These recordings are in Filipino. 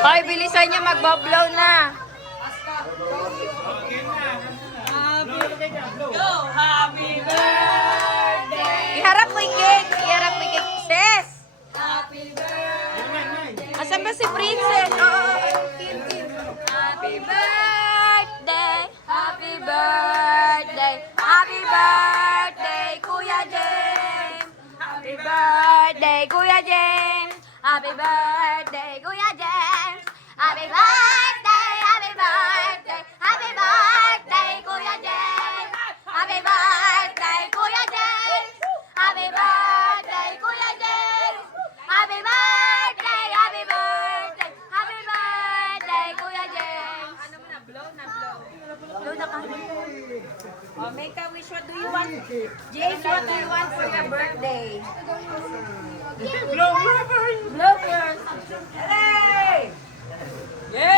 Hoy, bilisan niyo, magbablow na. Happy birthday! Iharap mo yung cake. Iharap mo yung cake. Sis! Happy birthday! Asan ba si Princess? Happy birthday! Happy birthday! Happy birthday, Kuya James! Happy birthday, Kuya James! Happy birthday, Kuya James! Happy birthday! Happy birthday! Happy birthday, Kuya James! Happy birthday, Kuya James! Happy birthday, Kuya James! Happy birthday! Happy birthday! Happy birthday, Kuya James! Ano mo na? Blow na, blow. Blow na ka. Oh, make a wish. What do you want? James, what do you want for your birthday? Blow first. Blow first. Hooray! Yay!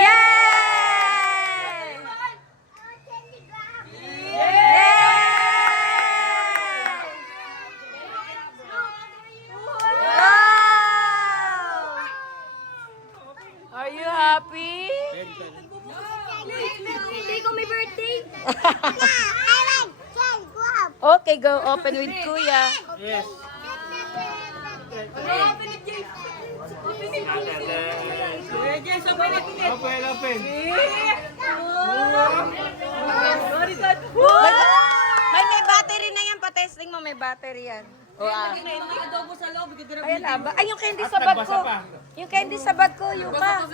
Are you happy? Hindi ko may birthday. Okay, go open with Kuya. Yes. Open. May battery na yan. Pa-testing mo, may battery yan. O, ayan na ba? Ay, yung candy sa bag ko. Yung candy sa bag ko, yung ka.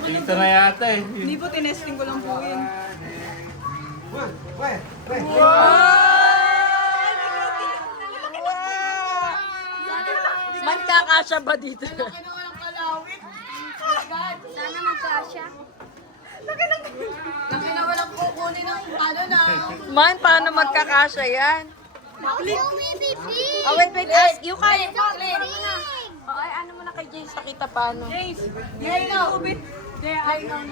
Dito na yata eh. Hindi po, tinesting ko lang po yun. Man, kakasya ba dito? Sana magkasya. Laki na walang kukunin ng ano na. Man, paano magkakasya yan? Oh, wait, ask. You can. Oh, ay, ano mo na kay James, nakita paano? James, I know. I know.